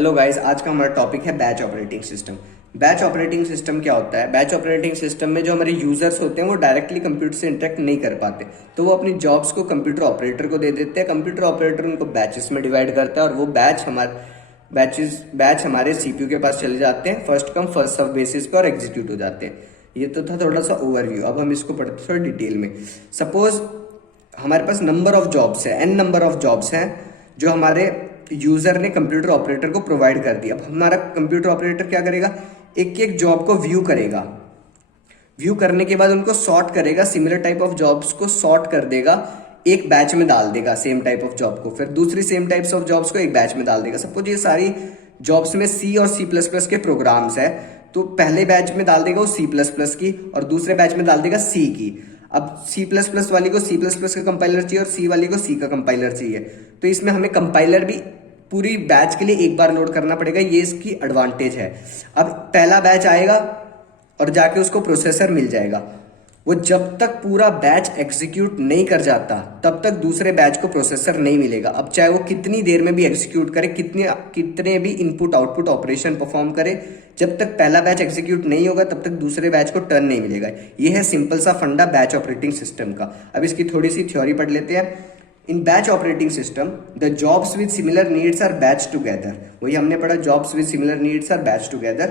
Hello guys, आज का हमारा टॉपिक है batch operating system. Batch operating system क्या होता है? बैच ऑपरेटिंग सिस्टम में जो हमारे यूजर्स होते हैं वो डायरेक्टली कंप्यूटर से इंटरेक्ट नहीं कर पाते, तो वो अपनी जॉब्स को कंप्यूटर ऑपरेटर को दे देते हैं। कंप्यूटर ऑपरेटर उनको बैचेस में डिवाइड करता है और वो बैच हमारे सीपीयू के पास चले जाते हैं, first come first serve basis पे, और एग्जीक्यूट हो जाते हैं। ये तो था थोड़ा सा ओवरव्यू। अब हम इसको पढ़ते थोड़ा डिटेल में। सपोज हमारे पास नंबर ऑफ जॉब्स है, एन नंबर ऑफ जॉब्स हैं जो हमारे यूजर ने कंप्यूटर ऑपरेटर को प्रोवाइड कर दिया। अब हमारा कंप्यूटर ऑपरेटर क्या करेगा? एक एक जॉब को व्यू करेगा। व्यू करने के बाद उनको सॉर्ट करेगा, सिमिलर टाइप ऑफ जॉब्स को सॉर्ट कर देगा, एक बैच में डाल देगा सेम टाइप ऑफ जॉब को, फिर दूसरी सेम टाइप्स ऑफ जॉब्स को एक बैच में डाल देगा। सपोज ये सारी जॉब्स में सी और सी प्लस प्लस के प्रोग्राम्स है, तो पहले बैच में डाल देगा वो सी प्लस प्लस की और दूसरे बैच में डाल देगा सी की। अब सी प्लस प्लस वाली को सी प्लस प्लस का कंपाइलर चाहिए और सी वाली को सी का कंपाइलर चाहिए, तो इसमें हमें कंपाइलर भी पूरी बैच के लिए एक बार लोड करना पड़ेगा। ये इसकी एडवांटेज है। अब पहला बैच आएगा और जाके उसको प्रोसेसर मिल जाएगा। वो जब तक पूरा बैच एग्जीक्यूट नहीं कर जाता तब तक दूसरे बैच को प्रोसेसर नहीं मिलेगा। अब चाहे वो कितनी देर में भी एग्जीक्यूट करे, कितने भी इनपुट आउटपुट ऑपरेशन परफॉर्म करे, जब तक पहला बैच एग्जीक्यूट नहीं होगा तब तक दूसरे बैच को टर्न नहीं मिलेगा। ये है सिंपल सा फंडा बैच ऑपरेटिंग सिस्टम का। अब इसकी थोड़ी सी थ्योरी पढ़ लेते हैं। In batch operating system the jobs with similar needs are batch together. वही हमने पढ़ा, jobs with similar needs are batch together.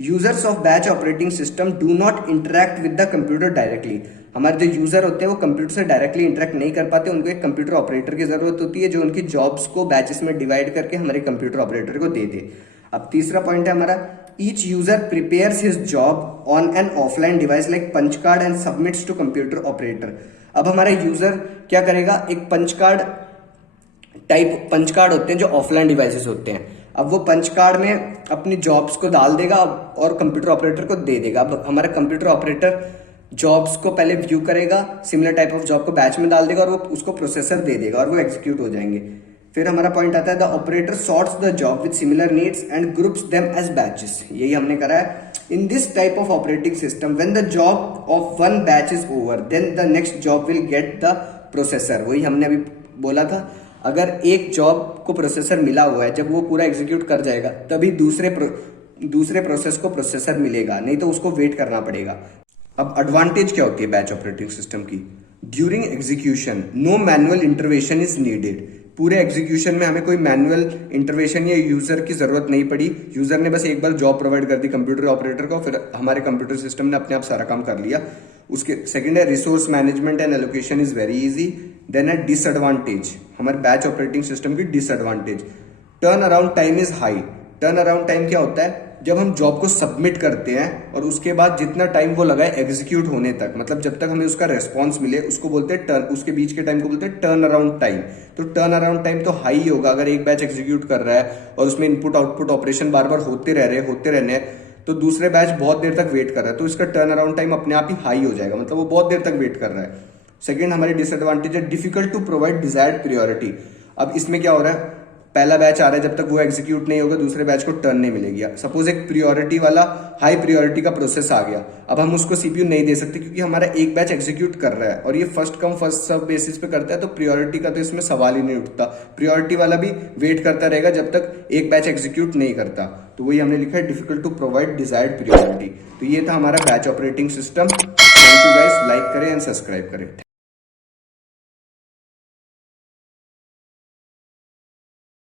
Users of batch operating system do not interact with the computer directly. हमारे जो user होते हैं वो computer से directly interact नहीं कर पाते, उनको एक कंप्यूटर ऑपरेटर की जरूरत होती है जो उनकी जॉब्स को बैचेस में डिवाइड करके हमारे कंप्यूटर ऑपरेटर को दे दे। अब तीसरा पॉइंट है हमारा, each user prepares his job on an offline device like punch card and submits to computer operator. अब हमारा यूजर क्या करेगा? एक पंच कार्ड होते हैं जो ऑफलाइन डिवाइसेस होते हैं। अब वो पंच कार्ड में अपनी जॉब्स को डाल देगा और कंप्यूटर ऑपरेटर को दे देगा। अब हमारा कंप्यूटर ऑपरेटर जॉब्स को पहले व्यू करेगा, सिमिलर टाइप ऑफ जॉब को बैच में डाल देगा और वो उसको प्रोसेसर दे देगा और वो एग्जीक्यूट हो जाएंगे। फिर हमारा पॉइंट आता है the operator sorts the job with similar needs and groups them as batches. यही हमने करा है। In this type of operating system when the job of one batch is over then the next job will get the processor. वही हमने अभी बोला था, अगर एक जॉब को प्रोसेसर मिला हुआ है, जब वो पूरा एग्जीक्यूट कर जाएगा तभी दूसरे प्रोसेस को प्रोसेसर मिलेगा, नहीं तो उसको वेट करना पड़ेगा। अब एडवांटेज क्या होती है बैच ऑपरेटिंग सिस्टम की? During execution no manual intervention is needed. पूरे एग्जीक्यूशन में हमें कोई मैनुअल इंटरवेंशन या यूजर की जरूरत नहीं पड़ी। यूजर ने बस एक बार जॉब प्रोवाइड कर दी कंप्यूटर ऑपरेटर को, फिर हमारे कंप्यूटर सिस्टम ने अपने आप सारा काम कर लिया। उसके सेकंड है resource management and allocation is very easy. Then है डिसएडवांटेज, हमारे बैच ऑपरेटिंग सिस्टम की disadvantage, turn around time is high. Turn around time क्या होता है? जब हम जॉब को सबमिट करते हैं और उसके बाद जितना टाइम वो लगाए एग्जीक्यूट होने तक, मतलब जब तक हमें उसका रेस्पॉन्स मिले, उसको बोलते हैं टर्न, उसके बीच के टाइम को बोलते हैं टर्न अराउंड टाइम। तो टर्न अराउंड टाइम तो हाई ही होगा। अगर एक बैच एग्जीक्यूट कर रहा है और उसमें इनपुट आउटपुट ऑपरेशन बार बार होते रहने हैं, तो दूसरे बैच बहुत देर तक वेट कर रहा है, तो इसका टर्न अराउंड टाइम अपने आप ही हाई हो जाएगा, मतलब वो बहुत देर तक वेट कर रहा है। सेकेंड हमारी डिसएडवांटेज है difficult to provide desired priority. अब इसमें क्या हो रहा है? पहला बैच आ रहा है, जब तक वो एग्जीक्यूट नहीं होगा दूसरे बैच को टर्न नहीं मिलेगी। सपोज एक प्रियोरिटी वाला हाई प्रियोरिटी का प्रोसेस आ गया, अब हम उसको सीपीयू नहीं दे सकते क्योंकि हमारा एक बैच एग्जीक्यूट कर रहा है और ये first come first serve basis पे करता है, तो प्रियोरिटी का तो इसमें सवाल ही नहीं उठता। प्रियोरिटी वाला भी वेट करता रहेगा जब तक एक बैच एग्जीक्यूट नहीं करता। तो वही हमने लिखा है difficult to provide desired priority. तो ये था हमारा batch operating system. Thank you guys, like करें एंड सब्सक्राइब करें।